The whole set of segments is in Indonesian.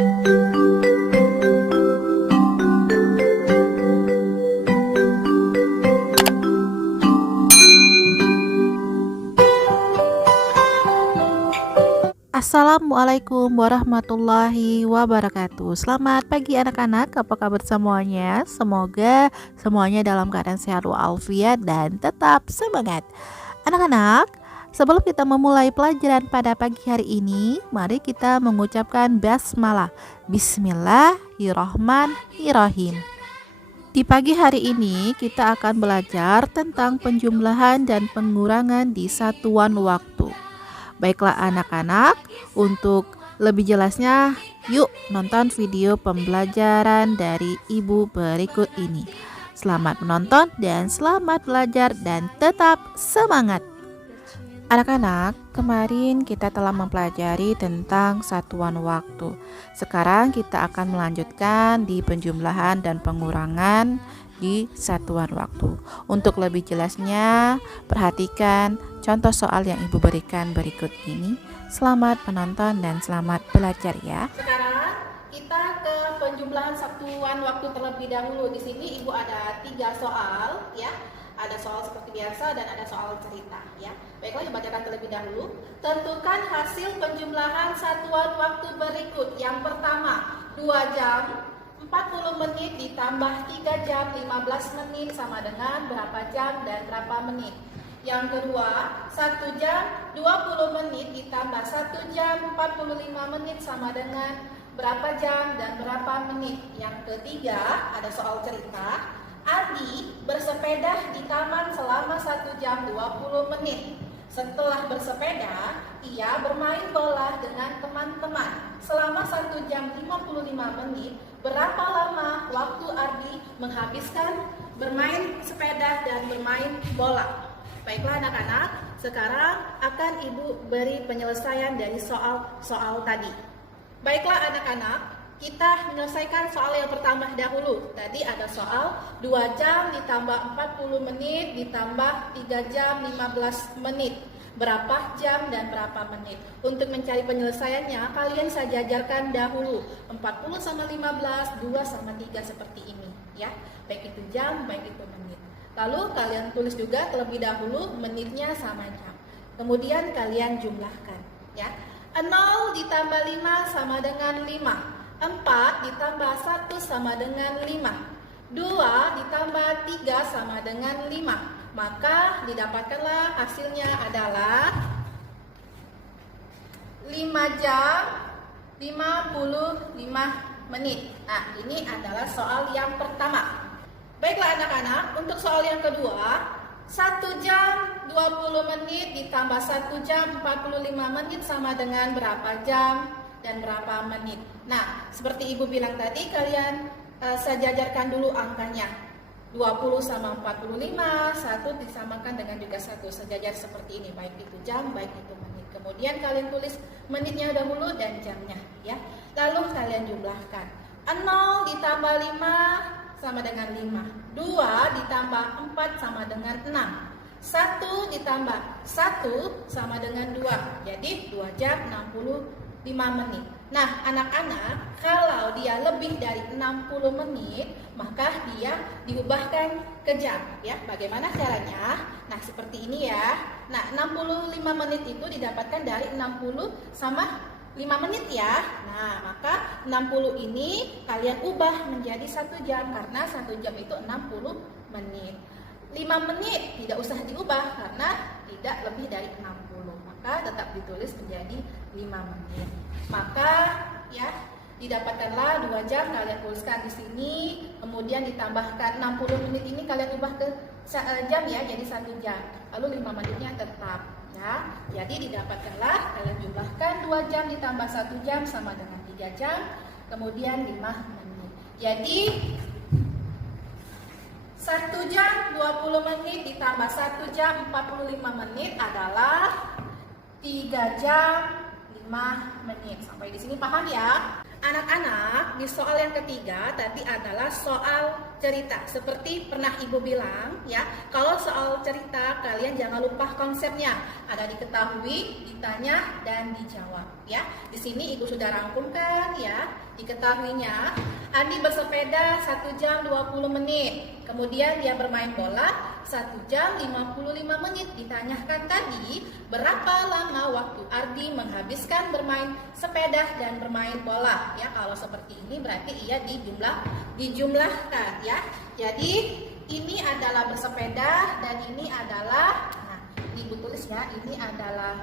Assalamualaikum warahmatullahi wabarakatuh. Selamat pagi anak-anak, apa kabar semuanya? Semoga semuanya dalam keadaan sehat walafiat dan tetap semangat. Anak-anak, sebelum kita memulai pelajaran pada pagi hari ini, mari kita mengucapkan basmalah. Bismillahirrahmanirrahim. Di pagi hari ini kita akan belajar tentang penjumlahan dan pengurangan di satuan waktu. Baiklah anak-anak, untuk lebih jelasnya yuk nonton video pembelajaran dari ibu berikut ini. Selamat menonton dan selamat belajar dan tetap semangat. Anak-anak, kemarin kita telah mempelajari tentang satuan waktu. Sekarang kita akan melanjutkan di penjumlahan dan pengurangan di satuan waktu. Untuk lebih jelasnya, perhatikan contoh soal yang ibu berikan berikut ini. Selamat menonton dan selamat belajar ya. Sekarang kita ke penjumlahan satuan waktu terlebih dahulu. Di sini ibu ada 3 soal ya. Ada soal seperti biasa dan ada soal cerita ya. Baiklah, dibacakan terlebih dahulu. Tentukan hasil penjumlahan satuan waktu berikut. Yang pertama, 2 jam 40 menit ditambah 3 jam 15 menit sama dengan berapa jam dan berapa menit. Yang kedua, 1 jam 20 menit ditambah 1 jam 45 menit sama dengan berapa jam dan berapa menit. Yang ketiga, ada soal cerita. Ardi bersepeda di taman selama 1 jam 20 menit. Setelah bersepeda, ia bermain bola dengan teman-teman. Selama 1 jam 55 menit, berapa lama waktu Ardi menghabiskan bermain sepeda dan bermain bola? Baiklah anak-anak, sekarang akan ibu beri penyelesaian dari soal-soal tadi. Baiklah anak-anak, kita menyelesaikan soal yang pertama dahulu. Tadi ada soal 2 jam ditambah 40 menit ditambah 3 jam 15 menit. Berapa jam dan berapa menit? Untuk mencari penyelesaiannya, kalian saya jajarkan dahulu 40 sama 15, 2 sama 3 seperti ini ya. Baik itu jam, baik itu menit. Lalu kalian tulis juga terlebih dahulu menitnya sama jam. Kemudian kalian jumlahkan ya. 0 ditambah 5 sama dengan 5. 4 ditambah 1 sama dengan 5. 2 ditambah 3 sama dengan 5. Maka didapatkanlah hasilnya adalah 5 jam 55 menit. Nah, ini adalah soal yang pertama. Baiklah anak-anak, untuk soal yang kedua, 1 jam 20 menit ditambah 1 jam 45 menit sama dengan berapa jam dan berapa menit. Nah, seperti ibu bilang tadi, kalian saya jajarkan dulu angkanya. 20 sama 45, 1 disamakan dengan juga 1, sejajar seperti ini, baik itu jam, baik itu menit. Kemudian kalian tulis menitnya dahulu dan jamnya ya. Lalu kalian jumlahkan. 0 ditambah 5 sama dengan 5. 2 ditambah 4 sama dengan 6. 1 ditambah 1 sama dengan 2. Jadi 2 jam 65 menit. Nah, anak-anak, kalau dia lebih dari 60 menit, maka dia diubahkan ke jam ya. Bagaimana caranya? Nah, seperti ini ya. Nah, 65 menit itu didapatkan dari 60 sama 5 menit ya. Nah, maka 60 ini kalian ubah menjadi 1 jam karena 1 jam itu 60 menit. 5 menit tidak usah diubah karena tidak lebih dari 60. Maka tetap ditulis menjadi 5 menit. Maka ya, didapatkanlah 2 jam, kalian tuliskan di sini. Kemudian ditambahkan 60 menit ini kalian ubah ke jam ya, jadi 1 jam. Lalu 5 menitnya tetap ya. Jadi didapatkanlah, kalian jumlahkan 2 jam ditambah 1 jam sama dengan 3 jam. Kemudian 5 menit. Jadi 1 jam 20 menit ditambah 1 jam 45 menit adalah 3 jam 5 menit. Sampai di sini paham ya? Anak-anak, di soal yang ketiga tadi adalah soal cerita. Seperti pernah ibu bilang ya, kalau soal cerita kalian jangan lupa konsepnya. Ada diketahui, ditanya, dan dijawab ya. Di sini Ibu sudah rangkumkan ya. Diketahuinya Andi bersepeda 1 jam 20 menit. Kemudian dia bermain bola 1 jam 55 menit. Ditanyakan tadi berapa lama waktu Ardi menghabiskan bermain sepeda dan bermain bola ya. Kalau seperti ini berarti ia dijumlahkan ya. Jadi ini adalah bersepeda dan ini adalah, nah Ibu tulis ya, ini adalah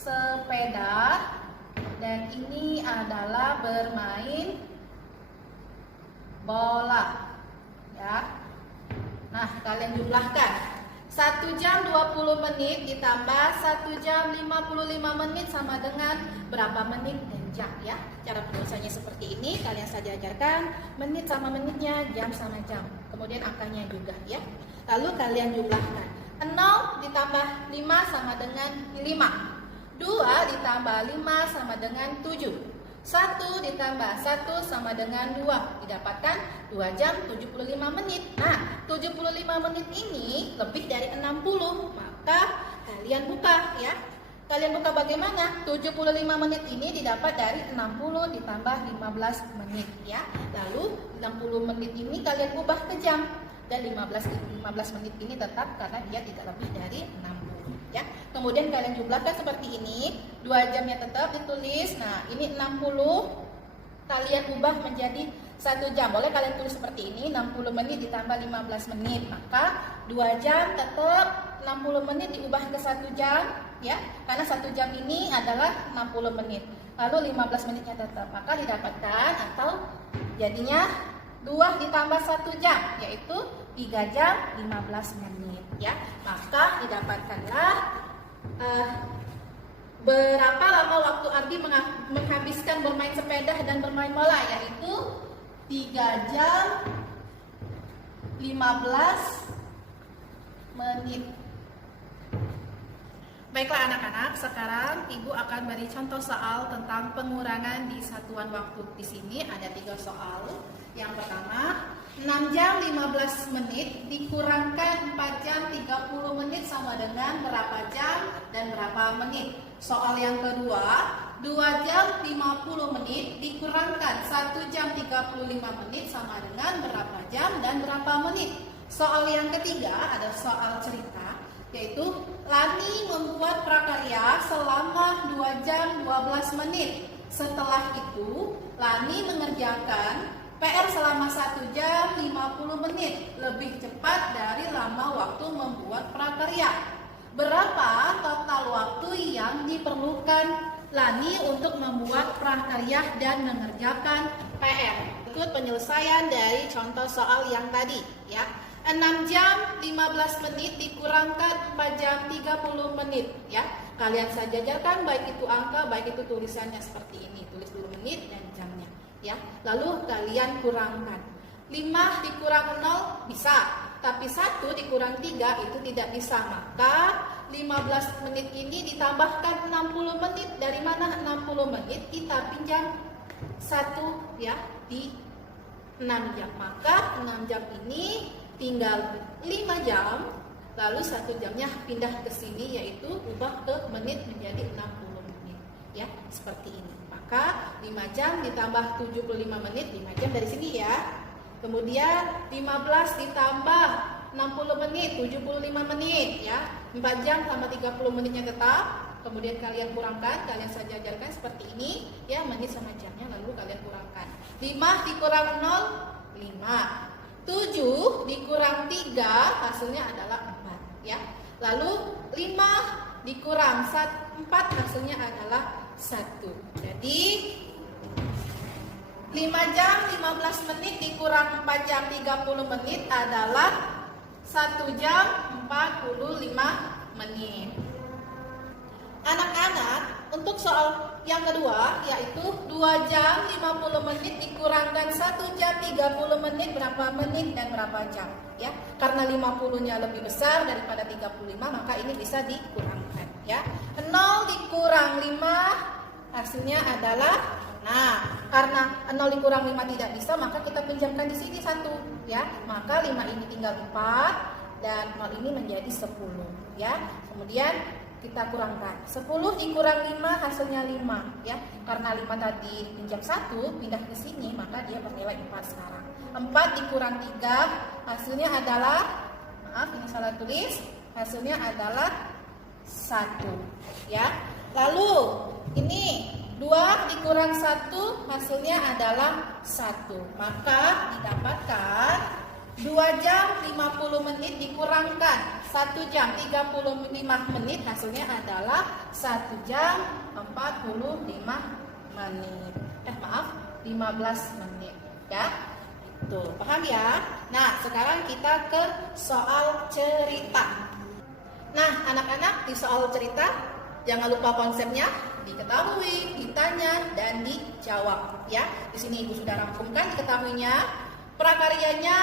bersepeda dan ini adalah bermain bola ya. Nah kalian jumlahkan 1 jam 20 menit ditambah 1 jam 55 menit sama dengan berapa menit dan jam ya. Cara penulisannya seperti ini, kalian saja ajarkan menit sama menitnya, jam sama jam, kemudian angkanya juga ya. Lalu kalian jumlahkan 0 ditambah 5 sama dengan 5, 2 ditambah 5 sama dengan 7, 1 ditambah 1 sama dengan 2, didapatkan 2 jam 75 menit. Nah 75 menit ini lebih dari 60, maka kalian buka ya. Kalian buka bagaimana? 75 menit ini didapat dari 60 ditambah 15 menit ya. Lalu 60 menit ini kalian ubah ke jam, dan 15 menit ini tetap karena dia tidak lebih dari 60 ya. Kemudian kalian jumlahkan seperti ini, 2 jamnya tetap ditulis. Nah ini 60 kalian ubah menjadi 1 jam. Boleh kalian tulis seperti ini, 60 menit ditambah 15 menit, maka 2 jam tetap 60 menit diubah ke 1 jam ya, karena 1 jam ini adalah 60 menit. Lalu 15 menitnya tetap, maka didapatkan atau jadinya 2 ditambah 1 jam, yaitu 3 jam 15 menit ya. Maka didapatkanlah berapa lama waktu Ardi menghabiskan bermain sepeda dan bermain bola, yaitu 3 jam 15 menit. Baiklah anak-anak, sekarang Ibu akan beri contoh soal tentang pengurangan di satuan waktu. Di sini ada 3 soal. Yang pertama, 6 jam 15 menit dikurangkan 4 jam 30 menit sama dengan berapa jam dan berapa menit. Soal yang kedua, 2 jam 50 menit dikurangkan 1 jam 35 menit sama dengan berapa jam dan berapa menit. Soal yang ketiga ada soal cerita, yaitu Lani membuat prakarya selama 2 jam 12 menit. Setelah itu, Lani mengerjakan PR selama 1 jam 50 menit, lebih cepat dari lama waktu membuat prakarya. Berapa total waktu yang diperlukan Lani untuk membuat prakarya dan mengerjakan PR? Ikut penyelesaian dari contoh soal yang tadi ya. 6 jam 15 menit dikurangkan 4 jam 30 menit ya. Kalian saja jajarkan baik itu angka baik itu tulisannya seperti ini. Tulis dulu menit dan jamnya ya. Lalu kalian kurangkan. 5 dikurang 0 bisa, tapi 1 dikurang 3 itu tidak bisa. Maka 15 menit ini ditambahkan 60 menit. Dari mana 60 menit? Kita pinjam 1 ya di 6 jam. Maka 6 jam ini tinggal 5 jam, lalu 1 jamnya pindah ke sini, yaitu ubah ke menit menjadi 60 menit ya, seperti ini. Maka 5 jam ditambah 75 menit, 5 jam dari sini ya. Kemudian 15 ditambah 60 menit, 75 menit ya. 4 jam sama 30 menitnya tetap. Kemudian kalian kurangkan, kalian saja ajarkan seperti ini ya, menit sama jamnya, lalu kalian kurangkan. 5 dikurang 0, 5. 7 dikurang 3 hasilnya adalah 4 ya. Lalu 5 dikurang 4 hasilnya adalah 1. Jadi 5 jam 15 menit dikurang 4 jam 30 menit adalah 1 jam 45 menit. Anak-anak, untuk soal yang kedua yaitu 2 jam 50 menit dikurangkan 1 jam 30 menit, berapa menit dan berapa jam ya. Karena 50-nya lebih besar daripada 35, maka ini bisa dikurangkan ya. 0 dikurang 5 hasilnya adalah, nah karena 0 dikurang 5 tidak bisa, maka kita pinjamkan di sini 1 ya. Maka 5 ini tinggal 4 dan 0 ini menjadi 10 ya. Kemudian kita kurangkan. 10 dikurang 5 hasilnya 5 ya. Karena 5 tadi pinjam 1 pindah ke sini, maka dia bernilai 4 sekarang. 4 dikurang 3 hasilnya adalah, maaf ini salah tulis, hasilnya adalah 1 ya. Lalu ini 2 dikurang 1 hasilnya adalah 1. Maka didapatkan 2 jam 50 menit dikurangkan 1 jam 35 menit hasilnya adalah 1 jam 45 menit. Maaf, 15 menit ya. Tuh, paham ya? Nah, sekarang kita ke soal cerita. Nah, anak-anak di soal cerita jangan lupa konsepnya diketahui, ditanya dan dijawab ya. Di sini Ibu sudah rangkumkan diketahuinya. Prakaryanya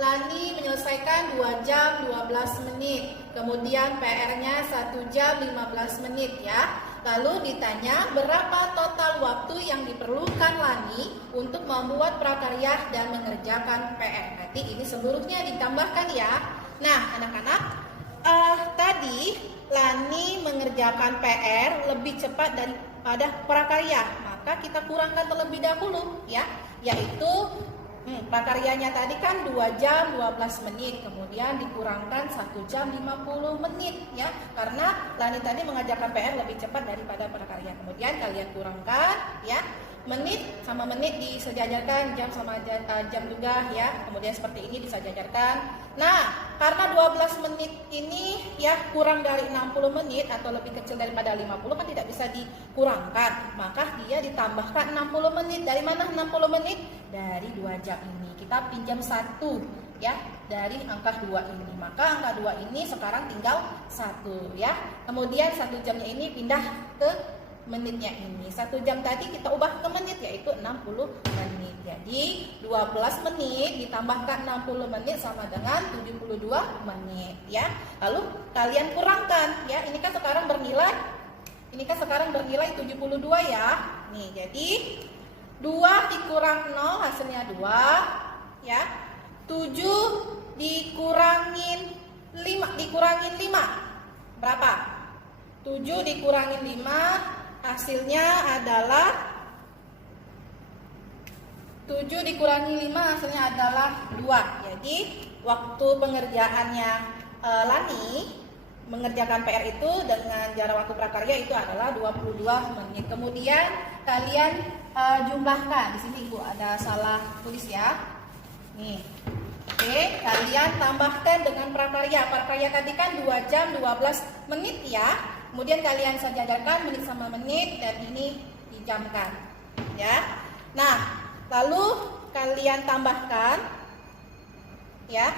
Lani menyelesaikan 2 jam 12 menit. Kemudian PR-nya 1 jam 15 menit ya. Lalu ditanya berapa total waktu yang diperlukan Lani untuk membuat prakarya dan mengerjakan PR. Nanti ini seluruhnya ditambahkan ya. Nah, anak-anak, tadi Lani mengerjakan PR lebih cepat daripada prakarya. Maka kita kurangkan terlebih dahulu ya, yaitu prakaryanya tadi kan 2 jam 12 menit, kemudian dikurangkan 1 jam 50 menit ya, karena Lani tadi mengerjakan PR lebih cepat daripada prakarya. Kemudian kalian kurangkan ya, menit sama menit disejajarkan, jam sama jam juga ya, kemudian seperti ini disejajarkan. Nah, karena 12 menit ini ya kurang dari 60 menit atau lebih kecil daripada 50 kan tidak bisa dikurangkan, maka dia ditambahkan 60 menit. Dari mana 60 menit? Dari 2 jam ini. Kita pinjam 1 ya dari angka 2 ini, maka angka 2 ini sekarang tinggal 1 ya. Kemudian 1 jamnya ini pindah ke menitnya ini. 1 jam tadi kita ubah ke menit, yaitu 60 menit. Jadi 12 menit ditambahkan 60 menit sama dengan 72 menit ya. Lalu kalian kurangkan ya. Ini kan sekarang bernilai 72 ya. Nih, jadi 2 dikurang 0 hasilnya 2 ya. 7 dikurangin 5 berapa? 7 dikurangin 5 hasilnya adalah 7 dikurangi 5 hasilnya adalah 2. Jadi waktu pengerjaannya Lani mengerjakan PR itu dengan jarak waktu prakarya itu adalah 22 menit. Kemudian kalian jumlahkan. Di sini Ibu ada salah tulis ya. Nih. Oke, kalian tambahkan dengan prakarya. Prakarya tadi kan 2 jam 12 menit ya. Kemudian kalian sejajarkan menit sama menit dan ini dijamkan ya. Nah, lalu kalian tambahkan ya.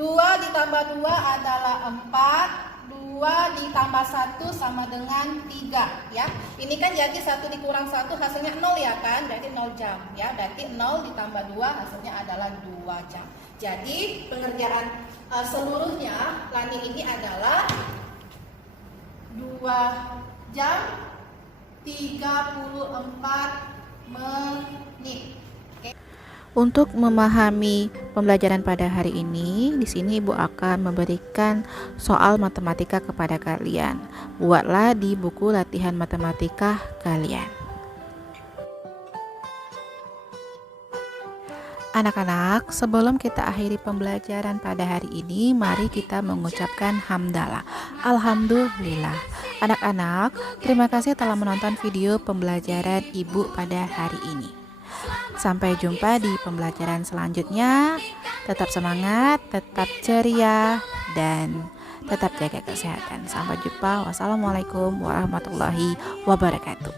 2 ditambah 2 adalah 4, 2 ditambah 1 sama dengan 3 ya. Ini kan jadi 1 dikurang 1 hasilnya 0 ya kan, berarti 0 jam ya. Berarti 0 ditambah 2 hasilnya adalah 2 jam. Jadi pengerjaan seluruhnya Lani ini adalah 2 jam 34 menit. Untuk memahami pembelajaran pada hari ini, di sini Ibu akan memberikan soal matematika kepada kalian. Buatlah di buku latihan matematika kalian. Anak-anak, sebelum kita akhiri pembelajaran pada hari ini, mari kita mengucapkan hamdalah. Alhamdulillah. Anak-anak, terima kasih telah menonton video pembelajaran Ibu pada hari ini. Sampai jumpa di pembelajaran selanjutnya. Tetap semangat, tetap ceria, dan tetap jaga kesehatan. Sampai jumpa. Wassalamualaikum warahmatullahi wabarakatuh.